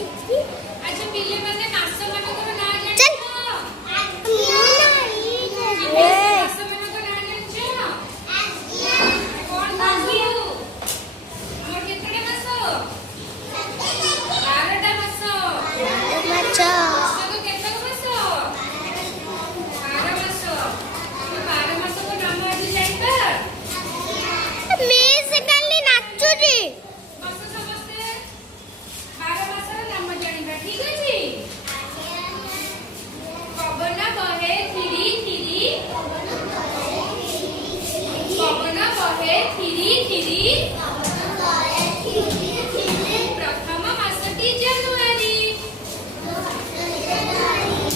अच्छा पिले माने मास मानकर ना जानि चल। मास मानकर ना जानि कोन मासु हमर केतडे मास 12टा मास अच्छा मासको केतक मास 12 मास 12 मास को नाम आज जाइबा मैं से काली नाचू जी मास समस्ते 12 मासर नाम जानिबा ठीक अछि पवन बहे थिरी थिरी पवन बहे थिरी थिरी प्रथम मासटी जनवरी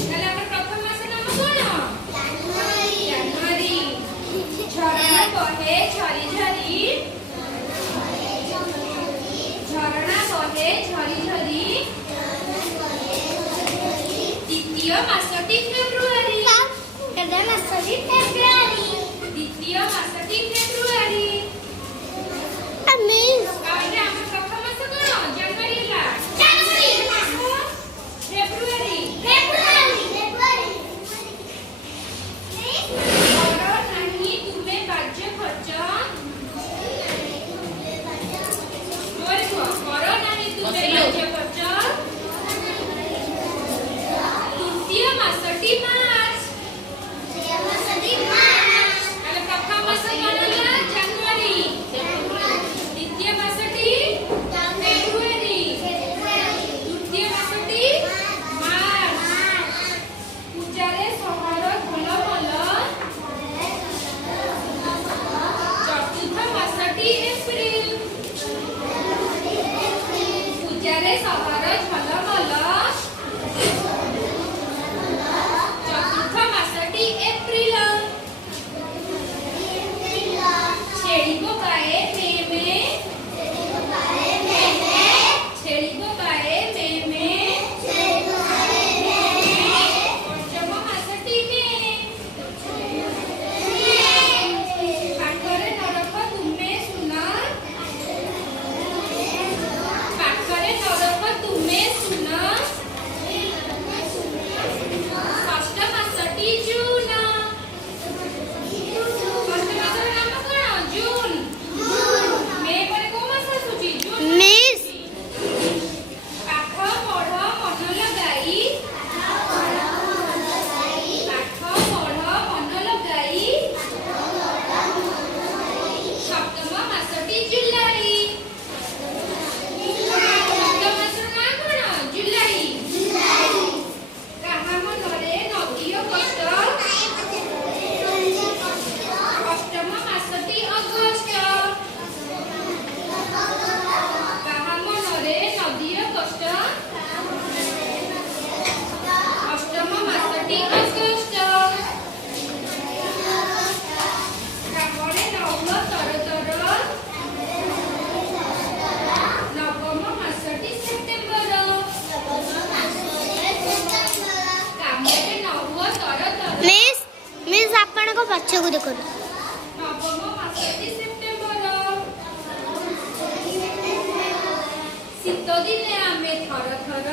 তাহলে আমার প্রথম মাসের নাম কোন জানুয়ারি ঝরনা বহে ঝরি ঝরি ঝরনা বহে ঝরি ঝরি দ্বিতীয় মাসটি ফেব্রুয়ারি কেডা মাসরি ফেব্রুয়ারি দ্বিতীয় মাসটি ফেব্রুয়ারি আমি তাহলে আমার প্রথম মাস কোন জানুয়ারি লা ফেব্রুয়ারি কর নাহি তুমে বাজ্য খরচ বলবো কর নাহি তুমে বাজ্য খরচ তৃতীয় মাসটি মার্চ তাহলে প্রথম মাস কোন হলো জানুয়ারি দ্বিতীয় মাসটি ফেব্রুয়ারি তৃতীয় মাসটি মার্চ পূজারে সহর ভাল ভাল চতুর্থ মাসটি এপ্রিল পূজারে সহর ভাল ভাল চতুর্থ মাসটি এপ্রিল ଛେଳିବ ଗାଏ ମେ ମେ ଛେଳିବ ଗାଏ ମେ ମେ ପଞ୍ଚମ ମାସଟି ମେ ପାଖରେ ନରକ ତୁମେ ଶୁଣ ପାଖରେ ନରକ ତୁମେ ଶୁଣ ଷଷ୍ଠ ମାସଟି ଜୁନ ଷଷ୍ଠ ମାସର ନାମ କଣ ଜୁନ ମେ ପରେ କୋଉ ମାସ ଆସୁଛି ଜୁନ ମିସ୍ ପାଠ ପଢ ମନ ଲଗାଇ ପାଠ ପଢ ମନ ଲଗାଇ ସପ୍ତମ ମାସଟି ଜୁଲାଇ ସପ୍ତମ ମାସର ନାଁ କଣ ଜୁଲାଇ କାହା ମନରେ ନଦିଅ କଷ୍ଟ ଅଷ୍ଟମ ମାସଟି ଅଗଷ୍ଟ କାହା ମନରେ ନଦିଅ କଷ୍ଟ ଅଷ୍ଟମ ମାସଟି ଅଗଷ୍ଟ କାମରେ ନହୁଅ ତର ତର ନବମ ମାସଟି ସେପ୍ଟେମ୍ବର କାମରେ ନହୁଅ ତର ତର ମିସ୍ ମିସ୍ ଆପଣଙ୍କ ପଛକୁ ଦେଖନ୍ତୁ ନବମ ମାସଟି ସେପ୍ଟେମ୍ବର ଶୀତ ଦିନେ ଆମେ ଥର ଥର